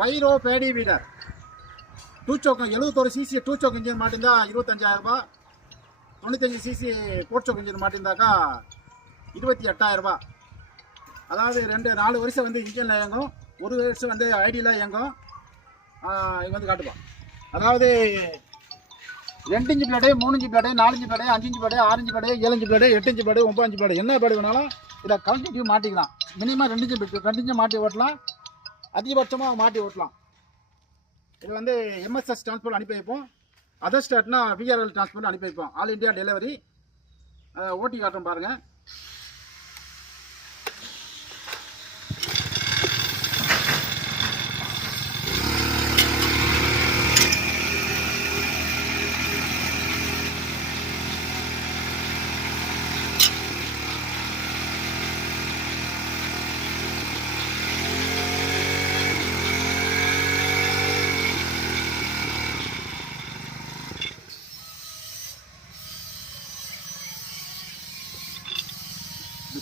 பைரோ பேடி வீடர் two stroke 71 CC two stroke engine மாட்டிருந்தா 25,000 ரூபாய். 95 சிசி ஃபோர் சோக் இன்ஜின் மாட்டிருந்தாக்கா 28,000 ரூபாய். அதாவது 4 வருஷம் வந்து இன்ஜினில் இயங்கும், 1 வருஷம் வந்து ஐடியில் இயங்கும். இது வந்து காட்டுப்பான். அதாவது 2 inch blade, 3 inch blade, 4 inch blade, 5 inch blade, 6 inch blade, 7 inch blade, 8 inch blade, 9 inch blade, என்ன பிளேடு வேணாலும் இதை கலெக்டிவ் மாட்டிக்கலாம். மினிமம் 2 இன்ச்சு மாட்டி ஓட்டலாம், அதிகபட்சமாக மாட்டி ஓட்டலாம். இது வந்து எம்எஸ்எஸ் டிரான்ஸ்போர்ட் அனுப்பி வைப்போம். அதர் ஸ்டேட்னா விஆர்எல் டிரான்ஸ்போர்ட் அனுப்பி வைப்போம். All India delivery. ஓட்டி காட்டுறோம் பாருங்கள்.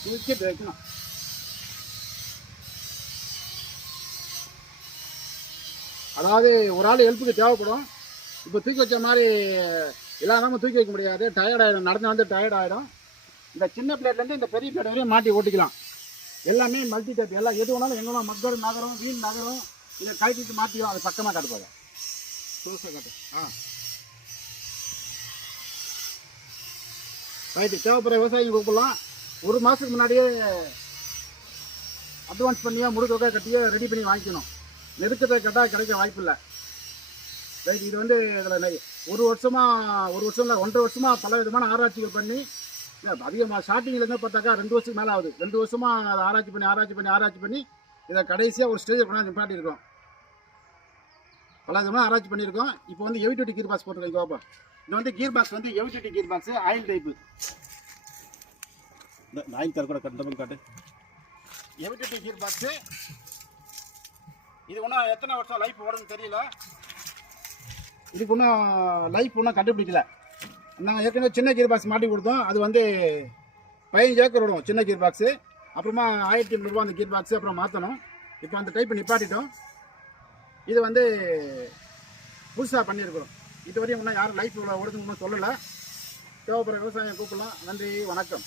தூக்கி வைக்கணும். அதாவது ஒரு ஆள் ஹெல்ப்புக்கு தேவைப்படும். இப்போ தூக்கி வச்ச மாதிரி இல்லாமல் தூக்கி வைக்க முடியாது, டயர்ட் ஆகிடும், நடந்து வந்து டயர்ட் ஆகிடும். இந்த சின்ன பிளேட்லேருந்து இந்த பெரிய பிளேட் வரையும் மாட்டி ஓட்டிக்கலாம். எல்லாமே மல்டி டைப், எல்லாம் எது வேணாலும் எங்கே மக்கள் நகரம் வீண் நகரம் இதை கழட்டிட்டு மாற்றிடும். அது பக்கமாக காட்டுப்பாங்க. புதுசாக காட்டு. ரைட்டு. தேவைப்படுற விவசாயிங்க கூப்பிடலாம். 1 மாதத்துக்கு முன்னாடியே அட்வான்ஸ் பண்ணியோ முழுக்க கட்டியோ ரெடி பண்ணி வாங்கிக்கணும். நெருக்கத்தை கட்டால் கிடைக்க வாய்ப்பு இல்லை. ரைட். இது வந்து இதில் 1 வருஷம் இல்லை 1.5 வருஷமாக பல விதமான ஆராய்ச்சிகள் பண்ணி அதிகமாக ஸ்டார்டிங்லேருந்து பார்த்தாக்கா 2 வருஷத்துக்கு மேலே ஆகுது. 2 வருஷமாக அதை ஆராய்ச்சி பண்ணி இதை கடைசியாக ஒரு ஸ்டேஜை கொண்டாந்து நிப்பாட்டியிருக்கோம். பல விதமாக ஆராய்ச்சி பண்ணியிருக்கோம். இப்போ வந்து ஹெவி டியூட்டி கீர் பாக்ஸ் போட்டிருக்கோம். பாப்பா, இது வந்து கீர் பாக்ஸ் வந்து heavy duty gear box, oil type. Oil car கூட காட்டு. Heavy duty gear box. இது ஒன்றும் எத்தனை வருஷம் லைஃப் ஓடுன்னு தெரியல. இதுக்கு ஒன்றும் லைஃப் ஒன்றும் கண்டுபிடிக்கல. நாங்கள் ஏற்கனவே சின்ன கீர் பாக்ஸ் மாட்டி கொடுத்தோம். அது வந்து 15 ஏக்கர் விடும் சின்ன கீர் பாக்ஸு. அப்புறமா 1,800 ரூபா அந்த கீர் பாக்ஸு அப்புறம் மாற்றணும். இப்போ அந்த டைப் நிப்பாட்டிட்டோம். இது வந்து புதுசாக பண்ணியிருக்கிறோம். இதுவரையும் இன்னும் யாரும் லைஃப் ஓடுதுன்னு ஒன்றும் சொல்லலை. தேவைப்படுற விவசாயம் கூப்பிடலாம். நன்றி, வணக்கம்.